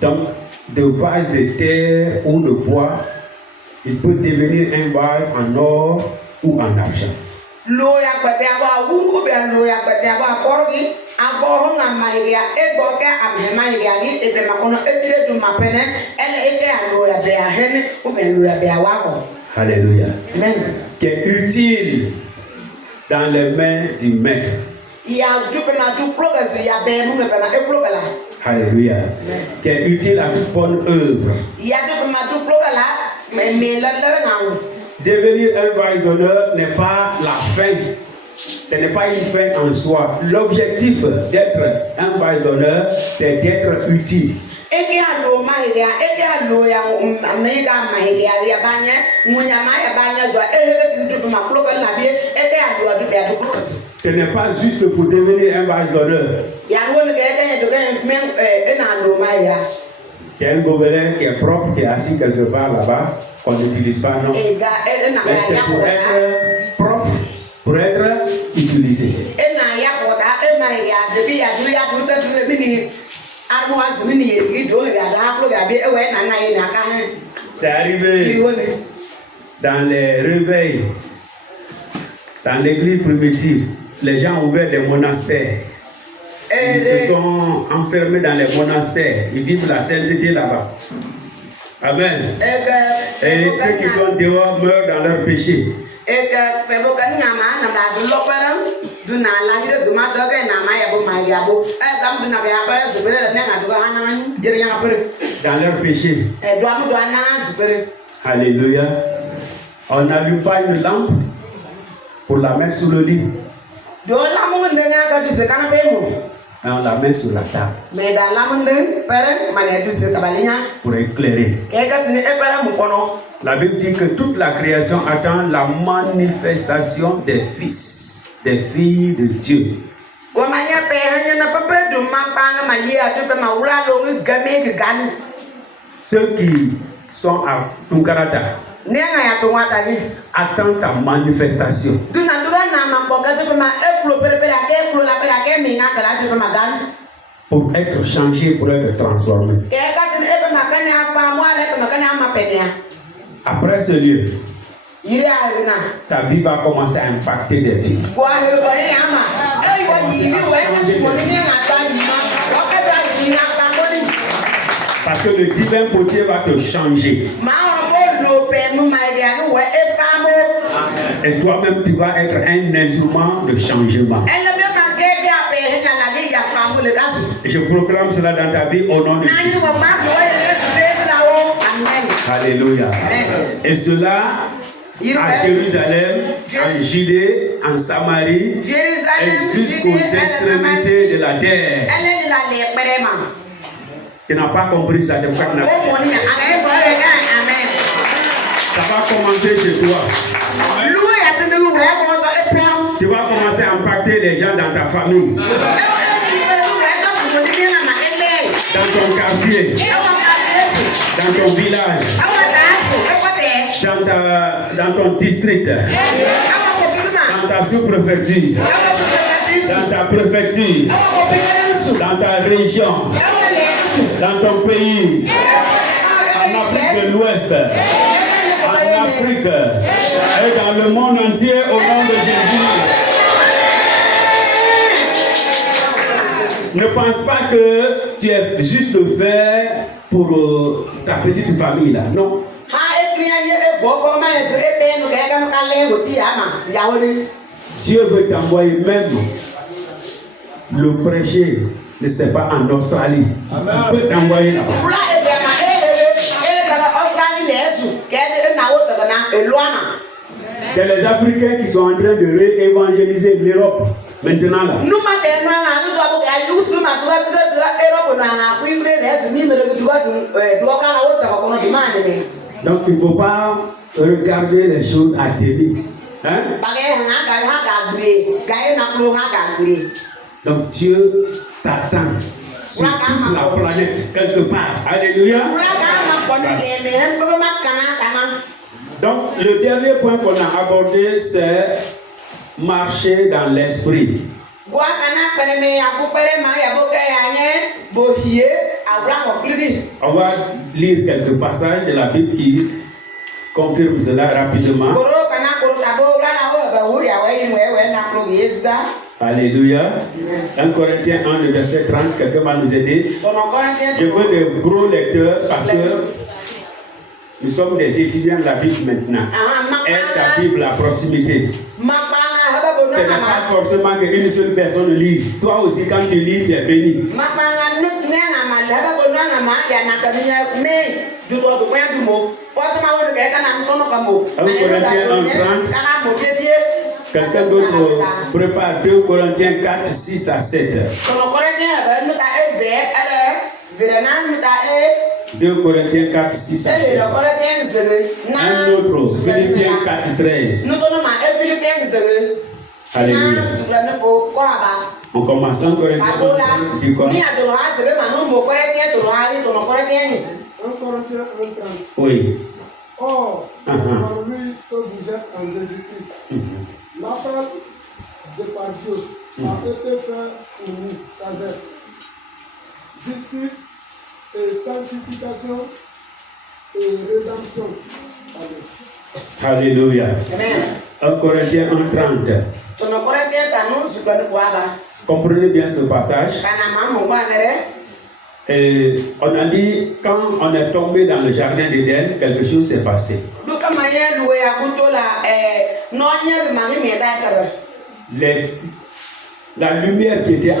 Donc, de vase de terre ou de bois, il peut devenir un vase en or ou en argent. Alléluia. Qui est utile dans les mains du maître. Alléluia. Qui est utile à toute bonne œuvre. Devenir un vase d'honneur n'est pas la fin. Ce n'est pas une fin en soi. L'objectif d'être un vase d'honneur, c'est d'être utile. Ce n'est pas juste pour devenir un vase d'honneur. Il y a un gobelet qui est propre, qui est assis quelque part là-bas, qu'on n'utilise pas, non. Mais c'est pour être propre, pour être utilisé. C'est arrivé dans les réveils, dans l'église primitive, les gens ont ouvert des monastères. Ils se sont enfermés dans les monastères. Ils vivent la sainteté là-bas. Amen. Et ceux qui sont dehors meurent dans leur péché. Dans leur péché. Alléluia. On n'allume pas une lampe pour la mettre sous le lit. On la met sur la table pour éclairer. La Bible dit que toute la création attend la manifestation des fils, des filles de Dieu. Ceux qui sont à Tunkarata attendent ta manifestation. Pour être changé, pour être transformé. Après ce lieu, ta vie va commencer à impacter des vies. Parce que le divin potier va te changer. Et toi-même, tu vas être un instrument de changement. Et je proclame cela dans ta vie au nom de Jésus. Alléluia. Et cela à Jérusalem, en Judée, en Samarie et jusqu'aux extrémités de la terre. Tu n'as pas compris ça, c'est pourquoi tu n'as pas compris. Ça va commencer chez toi. Tu vas commencer à impacter les gens dans ta famille, dans ton quartier, dans ton village, dans ton district, dans ta sous-préfecture, dans ta préfecture, dans ta région, dans ton pays, en Afrique de l'Ouest, en Afrique et dans le monde entier au nom de Jésus. Ne pense pas que tu es juste fait pour ta petite famille là, non. Dieu veut t'envoyer même le prêcher, ne sais pas, en Australie. Il peut t'envoyer là-bas. C'est les Africains qui sont en train de réévangéliser l'Europe maintenant là. Donc il ne faut pas regarder les choses à télé. Hein? Donc Dieu t'attend sur toute la planète, quelque part. Alléluia. Donc le dernier point qu'on a abordé, c'est marcher dans l'esprit. On va lire quelques passages de la Bible qui confirment cela rapidement. Alléluia. 1 Corinthiens 1, le verset 30, quelqu'un va nous aider. Je veux des gros lecteurs parce que nous sommes des étudiants de la Bible maintenant. Aide ta Bible à proximité. Ce n'est pas forcément qu'une seule personne lise. Toi aussi, quand tu lis, tu es béni. 1 Corinthiens 1, 30. Quelqu'un d'autre prépare 2 Corinthiens 4, 6 à 7. 2 Corinthiens 4, 6 à 7. Un autre, Philippiens 4, 13. Alléluia. On commence. 1 Corinthiens 4, du quoi? 1 Corinthiens 1, 30. Oui. Or, par lui que vous êtes en Jésus-Christ. L'appel de par Dieu a été fait pour nous, sagesse, justice et sanctification et rédemption. Alléluia. 1 Corinthiens 1, 30. Comprenez bien ce passage. Et on a dit, quand on est tombé dans le jardin d'Éden, quelque chose s'est passé. La lumière qui était en